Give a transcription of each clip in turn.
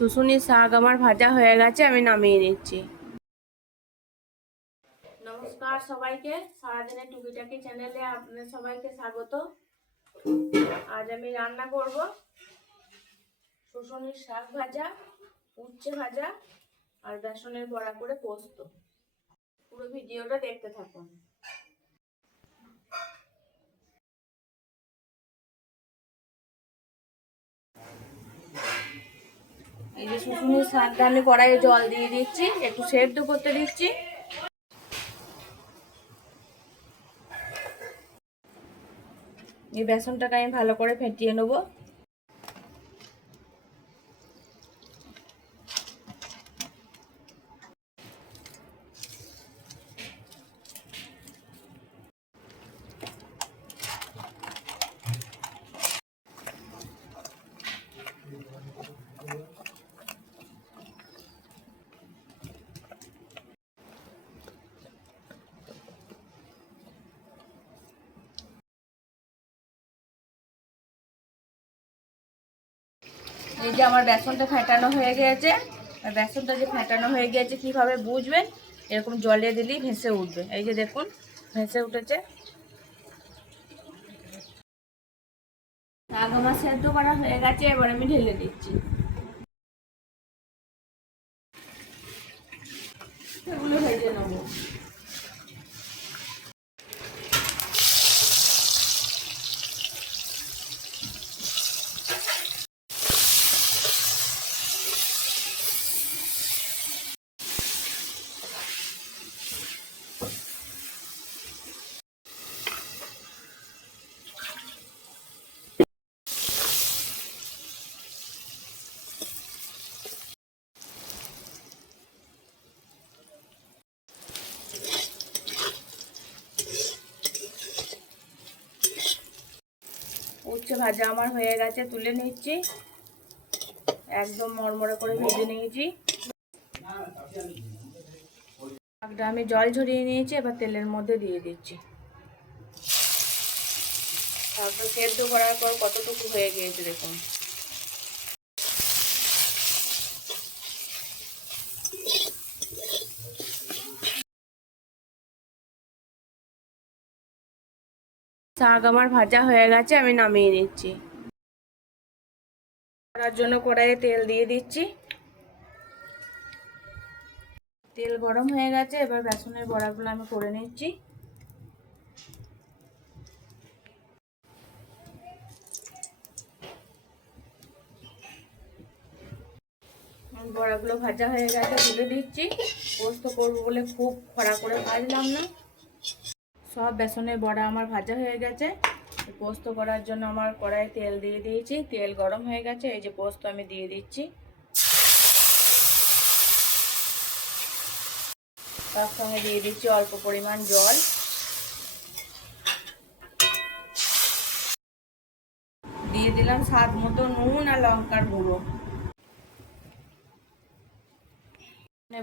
শুশুনির শাক আমার ভাজা হয়ে গেছে, আমি নামিয়ে নিচ্ছি। নমস্কার সবাইকে, সারাদিনের টুকিটাকি চ্যানেলে আপনাদের সবাইকে স্বাগত। আজ আমি রান্না করব শুশুনির শাক ভাজা, উচ্ছে ভাজা আর বেসনের বড়া করে পোস্ত। পুরো ভিডিওটা দেখতে থাকুন। এই যে শুশুনির শাকটা আমি কড়াইয়ে জল দিয়ে দিচ্ছি, একটু সেদ্ধ করতে দিচ্ছি। এই বেসনটাকে আমি ভালো করে ফেটিয়ে নেবো। এই যে আমার বেসনটা ফেটানো হয়ে গিয়েছে। বেসনটা যে ফেটানো হয়ে গিয়েছে কিভাবে বুঝবেন? এরকম জলে দিলেই ভেসে উঠবে। এই যে দেখুন ভেসে উঠেছে। শাক আমার সেদ্ধ করা হয়ে গেছে, এবার আমি ঢেলে দিচ্ছি। এগুলো ভেজে নেবো। উচ্ছে ভাজা আমার হয়ে গেছে, তুলে নিচ্ছি। একদম মরমরে করে ভেজে নিয়েছি। শাকটা আমি জল ঝরিয়ে নিয়েছি, এবার তেলের মধ্যে দিয়ে দিচ্ছি। শাকটা সেদ্ধ করার পর কতটুকু হয়ে গিয়েছে দেখুন। শাক আমার ভাজা হয়ে গেছে, আমি নামিয়ে নিচ্ছি। করার জন্য কড়াইয়ে তেল দিয়ে দিচ্ছি। তেল গরম হয়ে গেছে, এবার বেসনের বড়াগুলো আমি করে নিচ্ছি। বড়াগুলো ভাজা হয়ে গেছে, তুলে দিচ্ছি। পোস্ত করবো বলে খুব কড়া করে ভাজলাম না। সব বেসনের বড়া আমার ভাজা হয়ে গেছে। পোস্ত করার জন্য আমার কড়াইয়ে তেল দিয়ে দিয়েছি। তেল গরম হয়ে গেছে, এই যে পোস্ত আমি দিয়ে দিচ্ছি। তার সঙ্গে দিয়ে দিচ্ছি অল্প পরিমাণ জল। দিয়ে দিলাম স্বাদ মতো নুন আর লঙ্কার গুঁড়ো।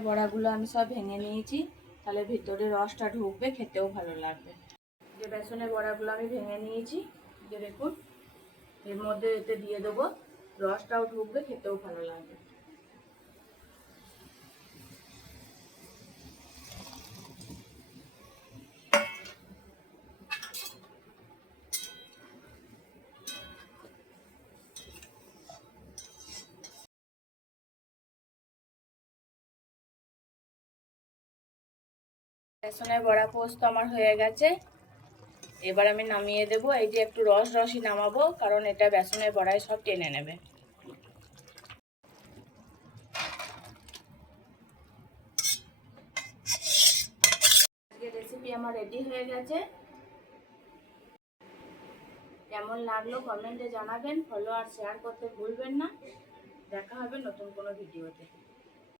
বড়াগুলো আমি সব ভেঙে নিয়েছি, তাহলে ভিতরে রসটা ঢুকবে, খেতেও ভালো লাগবে। যে বেসনের বড়াগুলো আমি ভেঙে নিয়েছি, যে দেখুন এর মধ্যে এতে দিয়ে দেবো, রসটাও ঢুকবে, খেতেও ভালো লাগবে। বেসনের বড়া পোস্ত আমার হয়ে গেছে, এবার আমি নামিয়ে দেব। এই যে একটু রস রসই নামাবো, কারণ এটা বেসনের বড়ায় সব টেনে নেবে। আজকের রেসিপি আমার রেডি হয়ে গেছে। কেমন লাগলো কমেন্টে জানাবেন। ফলো আর শেয়ার করতে ভুলবেন না। দেখা হবে নতুন কোনো ভিডিওতে।